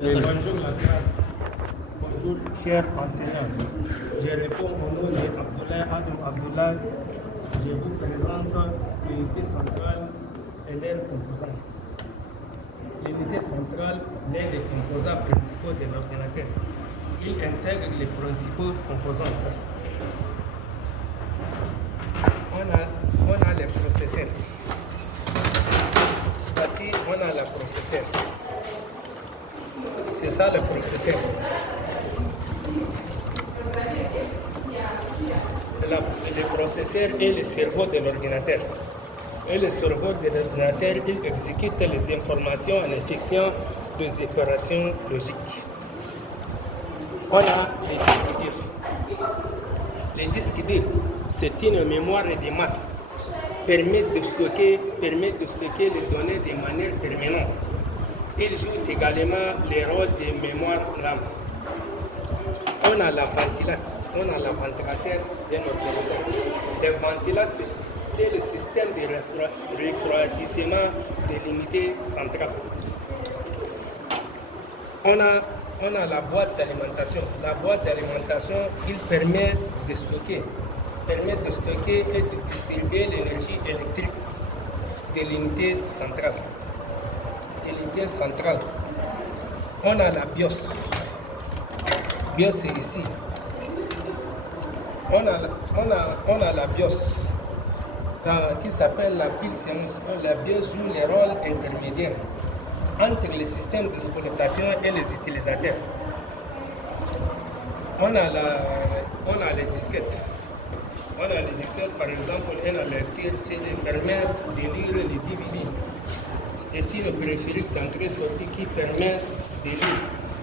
Bonjour la classe, bonjour chers enseignants. Je réponds au nom d'Abdoulaye Adam Abdoulaye. Je vous présente l'unité centrale et leurs composants. L'unité centrale, l'un des composants principaux de l'ordinateur. Il intègre les principaux composants. On a les processeurs. Voici, on a le processeur. C'est ça le processeur. Le processeur est le cerveau de l'ordinateur. Et le cerveau de l'ordinateur, il exécute les informations en effectuant des opérations logiques. On a les disques durs. Les disques durs, c'est une mémoire de masse. Permet de stocker les données de manière permanente. Il joue également le rôle de mémoire RAM. On a la ventilateur d'un ordinateur. Le ventilateur, c'est le système de refroidissement de l'unité centrale. On a la boîte d'alimentation. La boîte d'alimentation, il permet de stocker et de distribuer l'énergie électrique de l'unité centrale. On a la BIOS. BIOS c'est ici. On a la BIOS qui s'appelle la pile séance. La BIOS joue le rôle intermédiaire entre les systèmes d'exploitation et les utilisateurs. On a les disquettes. Par exemple, on a le tir, c'est de permettre de lire les DVD. Et le périphérique d'entrée-sortie qui permet de lire,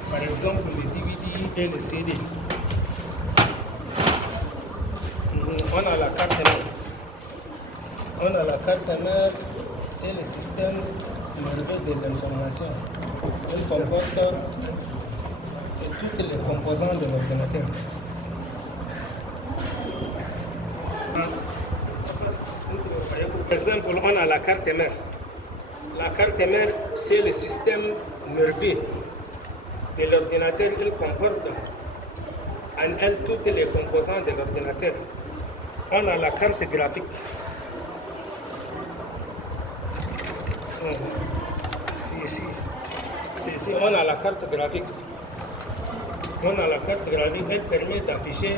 par exemple, le DVD et le CD. On a la carte mère. C'est le système nerveux de l'information. Il comporte tous les composants de l'ordinateur. Par exemple, on a la carte mère. La carte mère, c'est le système nerveux de l'ordinateur. Il comporte en elle tous les composants de l'ordinateur. On a la carte graphique. C'est ici. On a la carte graphique. Elle permet d'afficher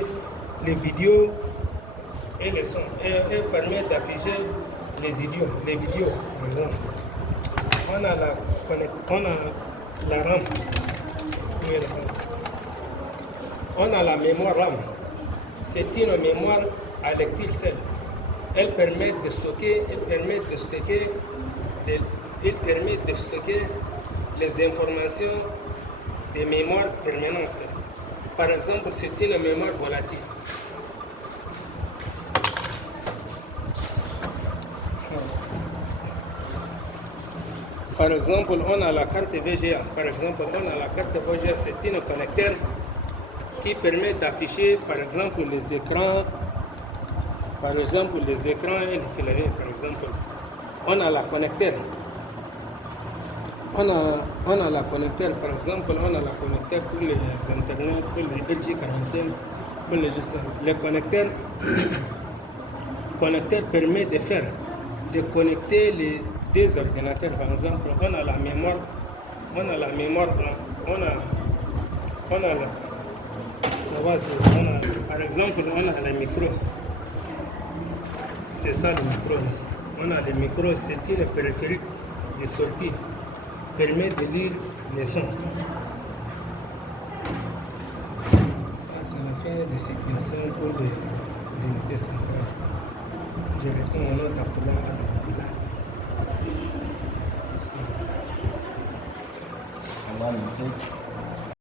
les vidéos et les sons. Elle permet d'afficher les vidéos, par exemple. On a la RAM. On a la mémoire RAM. C'est une mémoire à lecture seule. Elle permet de stocker les informations de mémoire permanente. Par exemple, c'est une mémoire volatile. Par exemple, on a la carte VGA. C'est un connecteur qui permet d'afficher, par exemple, les écrans et les claviers, par exemple. On a la connecteur. On a la connecteur, par exemple, on a la connecteur pour les internet, pour les LG45, pour les GSM. Le connecteur permet de connecter les deux ordinateurs. Par exemple, on a la mémoire, par exemple, on a le micro. C'est ça le micro. On a le micro, c'est une périphérique de sortie. Permet de lire les sons. C'est la fin de cette leçon pour les unités centrales. Je réponds au nom d'Abdoulaye Adam Abdoulaye.